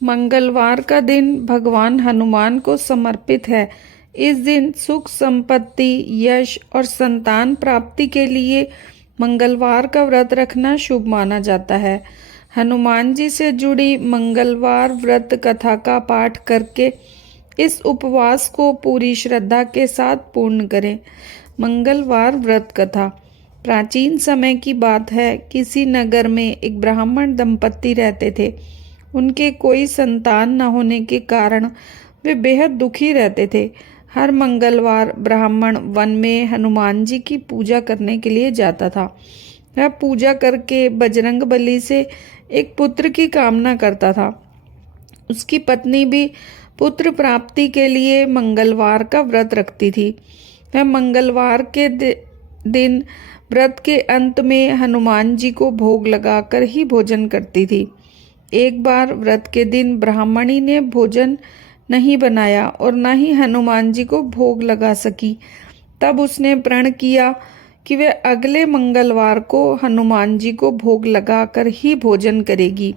मंगलवार का दिन भगवान हनुमान को समर्पित है। इस दिन सुख, संपत्ति, यश और संतान प्राप्ति के लिए मंगलवार का व्रत रखना शुभ माना जाता है। हनुमान जी से जुड़ी मंगलवार व्रत कथा का पाठ करके इस उपवास को पूरी श्रद्धा के साथ पूर्ण करें। मंगलवार व्रत कथा। प्राचीन समय की बात है। किसी नगर में एक ब्राह्मण दंपत्ति रहते थे। उनके कोई संतान न होने के कारण वे बेहद दुखी रहते थे। हर मंगलवार ब्राह्मण वन में हनुमान जी की पूजा करने के लिए जाता था। वह पूजा करके बजरंगबली से एक पुत्र की कामना करता था। उसकी पत्नी भी पुत्र प्राप्ति के लिए मंगलवार का व्रत रखती थी। वह मंगलवार के दिन व्रत के अंत में हनुमान जी को भोग लगाकर ही भोजन करती थी। एक बार व्रत के दिन ब्राह्मणी ने भोजन नहीं बनाया और न ही हनुमान जी को भोग लगा सकी। तब उसने प्रण किया कि वह अगले मंगलवार को हनुमान जी को भोग लगाकर ही भोजन करेगी।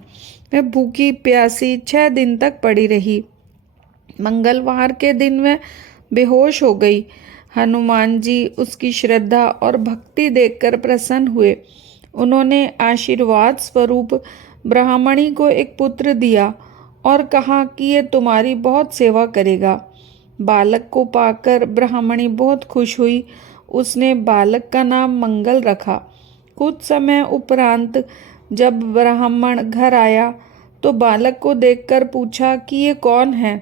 वह भूखी प्यासी 6 दिन तक पड़ी रही। मंगलवार के दिन वह बेहोश हो गई। हनुमान जी उसकी श्रद्धा और भक्ति देखकर प्रसन्न हुए। उन्होंने आशीर्वाद स्वरूप ब्राह्मणी को एक पुत्र दिया और कहा कि ये तुम्हारी बहुत सेवा करेगा। बालक को पाकर ब्राह्मणी बहुत खुश हुई। उसने बालक का नाम मंगल रखा। कुछ समय उपरांत जब ब्राह्मण घर आया तो बालक को देखकर पूछा कि ये कौन है।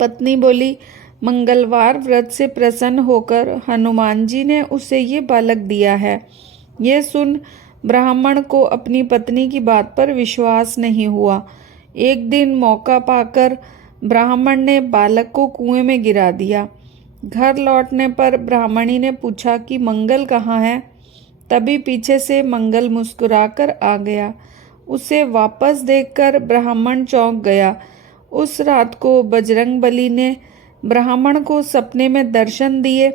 पत्नी बोली, मंगलवार व्रत से प्रसन्न होकर हनुमान जी ने उसे ये बालक दिया है। ये सुन ब्राह्मण को अपनी पत्नी की बात पर विश्वास नहीं हुआ। एक दिन मौका पाकर ब्राह्मण ने बालक को कुएं में गिरा दिया। घर लौटने पर ब्राह्मणी ने पूछा कि मंगल कहाँ है। तभी पीछे से मंगल मुस्कुराकर आ गया। उसे वापस देखकर ब्राह्मण चौंक गया। उस रात को बजरंगबली ने ब्राह्मण को सपने में दर्शन दिए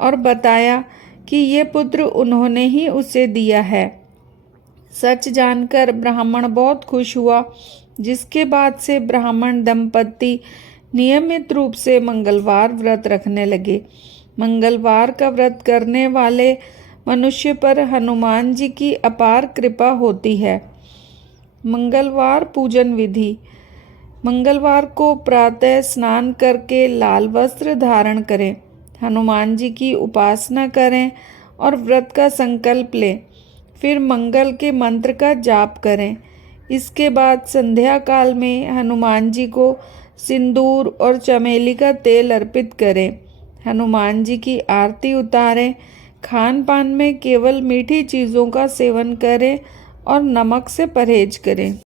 और बताया कि ये पुत्र उन्होंने ही उसे दिया है। सच जानकर ब्राह्मण बहुत खुश हुआ, जिसके बाद से ब्राह्मण दंपत्ति नियमित रूप से मंगलवार व्रत रखने लगे। मंगलवार का व्रत करने वाले मनुष्य पर हनुमान जी की अपार कृपा होती है। मंगलवार पूजन विधि। मंगलवार को प्रातः स्नान करके लाल वस्त्र धारण करें, हनुमान जी की उपासना करें और व्रत का संकल्प लें। फिर मंगल के मंत्र का जाप करें। इसके बाद संध्या काल में हनुमान जी को सिंदूर और चमेली का तेल अर्पित करें। हनुमान जी की आरती उतारें। खान पान में केवल मीठी चीज़ों का सेवन करें और नमक से परहेज करें।